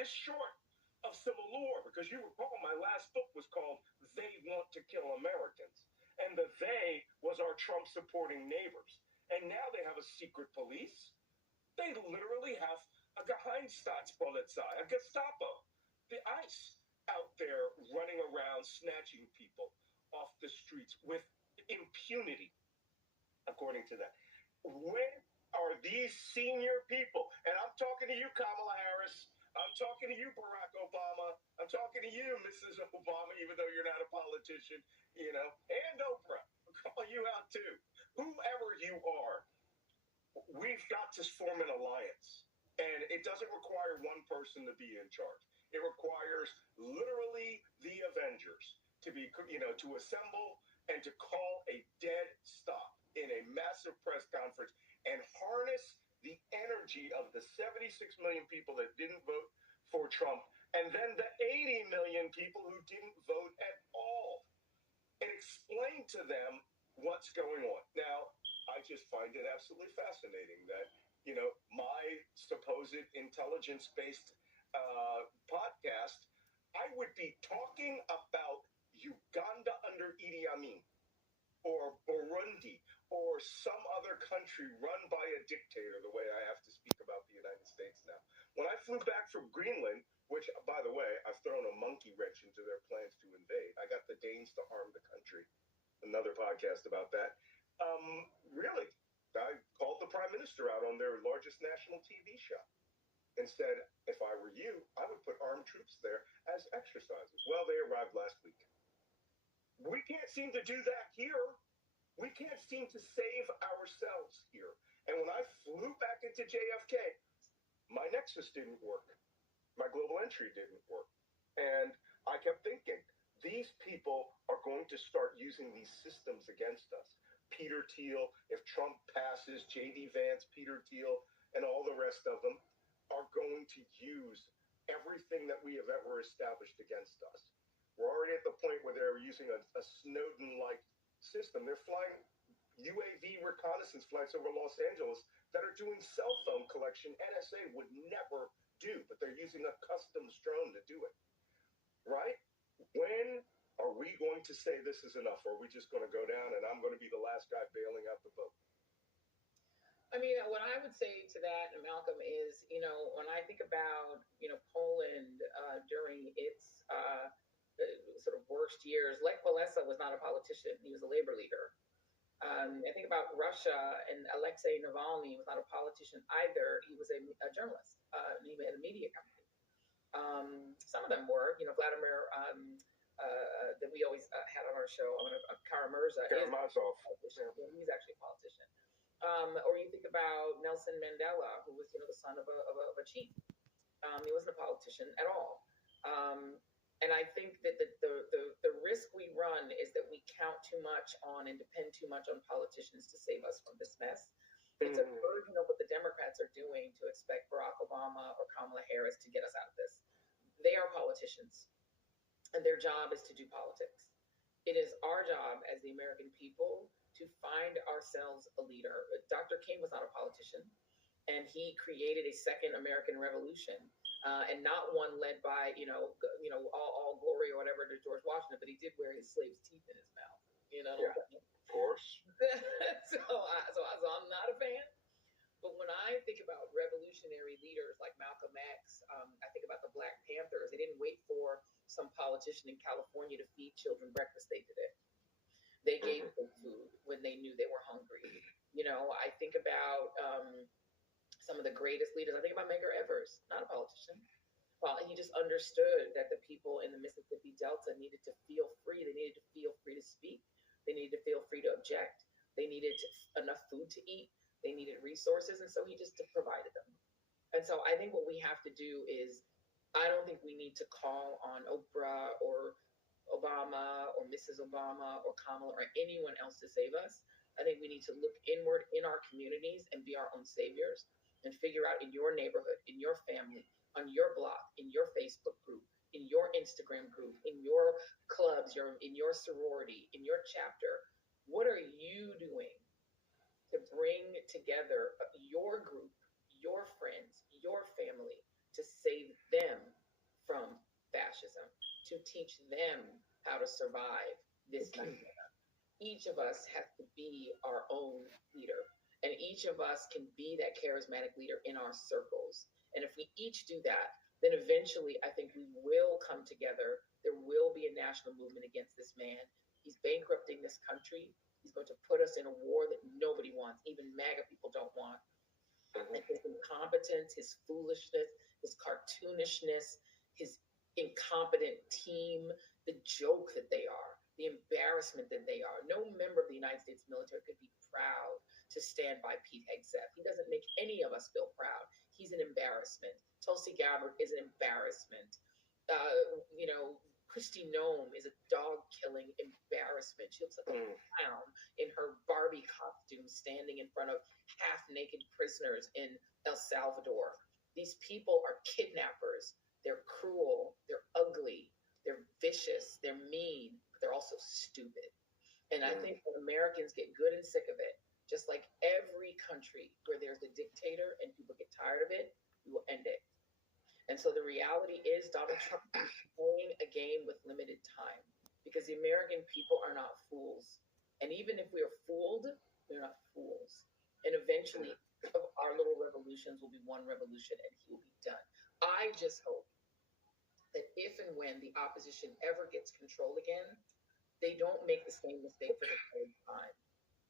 this short of civil war, because you recall my last book was called They Want to Kill Americans. And the they was our Trump supporting neighbors. And now they have a secret police. They literally have a Geheimstaatspolizei, a Gestapo, the ICE out there running around snatching people off the streets with impunity, according to them. When are these senior people, and I'm talking to you, Kamala Harris, I'm talking to you, Barack Obama, I'm talking to you, Mrs. Obama, even though you're not a politician, and Oprah, I'm calling you out too. Whoever you are, we've got to form an alliance. And it doesn't require one person to be in charge. It requires literally the Avengers to be, to assemble and to call a dead stop in a massive press conference and harness the energy of the 76 million people that didn't vote for Trump and then the 80 million people who didn't vote at all and explain to them what's going on. Now, I just find it absolutely fascinating that, my supposed intelligence-based podcast, I would be talking about Uganda under Idi Amin or Burundi or some other country run by a dictator, the way I have to speak about the United States now. When I flew back from Greenland, which, by the way, I've thrown a monkey wrench into their plans to invade. I got the Danes to arm the country. Another podcast about that. Really, I called the prime minister out on their largest national TV show and said, if I were you, I would put armed troops there as exercises. Well, they arrived last week. We can't seem to do that here. We can't seem to save ourselves here. And when I flew back into JFK, my Nexus didn't work. My global entry didn't work. And I kept thinking, these people are going to start using these systems against us. Peter Thiel, if Trump passes, J.D. Vance, Peter Thiel, and all the rest of them are going to use everything that we have ever established against us. We're already at the point where they're using a Snowden-like system. They're flying UAV reconnaissance flights over Los Angeles that are doing cell phone collection NSA would never do, but they're using a customs drone to do it. Right? When are we going to say this is enough? Or are we just going to go down and I'm going to be the last guy bailing out the boat? I mean, what I would say to that, Malcolm, is, when I think about, Poland during its sort of worst years, Lech Walesa was not a politician. He was a labor leader. I think about Russia, and Alexei Navalny was not a politician either. He was a journalist. He had a media company. Some of them were, Vladimir, that we always had on our show, Karamazov. He's actually a politician. Or you think about Nelson Mandela, who was, the son of a chief. He wasn't a politician at all. And I think that the risk we run is that we count too much on and depend too much on politicians to save us from this mess. It's a burden of what the Democrats are doing to expect Barack Obama or Kamala Harris to get us out of this. They are politicians, and their job is to do politics. It is our job as the American people to find ourselves a leader. Dr. King was not a politician, and he created a second American Revolution. And not one led by, all glory or whatever to George Washington, but he did wear his slave's teeth in his mouth. Yeah, of course. so I'm not a fan. But when I think about revolutionary leaders like Malcolm X, I think about the Black Panthers. They didn't wait for some politician in California to feed children breakfast. They did it. They gave them food when they knew they were hungry. I think about some of the greatest leaders. I think about Medgar Evers, not a politician. Well, he just understood that the people in the Mississippi Delta needed to feel free. They needed to feel free to speak. They needed to feel free to object. They needed enough food to eat. They needed resources. And so he just provided them. And so I think what we have to do is, I don't think we need to call on Oprah or Obama or Mrs. Obama or Kamala or anyone else to save us. I think we need to look inward in our communities and be our own saviors. And figure out in your neighborhood, in your family, on your block, in your Facebook group, in your Instagram group, in your clubs, in your sorority, in your chapter, what are you doing to bring together your group, your friends, your family, to save them to teach them how to survive this nightmare. Each of us has to be our own leader, and each of us can be that charismatic leader in our circles. And if we each do that, then eventually I think we will come together. There will be a national movement against this man. He's bankrupting this country. He's going to put us in a war that nobody wants, even MAGA people don't want. And his incompetence, his foolishness, his cartoonishness, his incompetent team, the joke that they are, the embarrassment that they are. No member of the United States military could be proud to stand by Pete Hegseth. He doesn't make any of us feel proud. He's an embarrassment. Tulsi Gabbard is an embarrassment. You know, Kristi Noem is a dog-killing embarrassment. She looks like a clown in her Barbie costume standing in front of half-naked prisoners in El Salvador. These people are kidnappers. They're cruel. They're ugly. They're vicious. They're mean. But they're also stupid. And I think when Americans get good and sick of it, just like every country where there's a dictator and people get tired of it, we will end it. And so the reality is Donald Trump is playing a game with limited time because the American people are not fools. And even if we are fooled, we're not fools. And eventually, our little revolutions will be one revolution and he will be done. I just hope that if and when the opposition ever gets control again, they don't make the same mistake for the third time.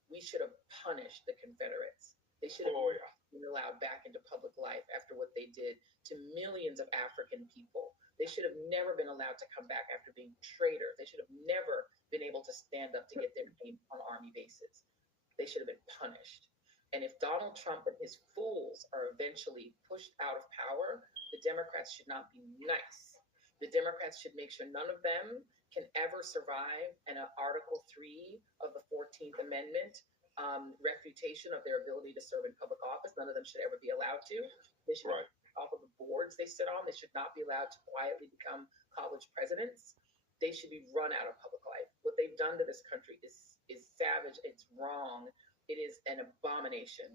We should have punished the Confederates. They should have been allowed back into public life after what they did to millions of African people. They should have never been allowed to come back after being traitors. They should have never been able to stand up to get their name on army bases. They should have been punished. And if Donald Trump and his fools are eventually pushed out of power, the Democrats should not be nice. The Democrats should make sure none of them can ever survive an Article 3 of the 14th Amendment refutation of their ability to serve in public office. None of them should ever be allowed to. They should be off of the boards they sit on. They should not be allowed to quietly become college presidents. They should be run out of public life. What they've done to this country is savage. It's wrong. It is an abomination.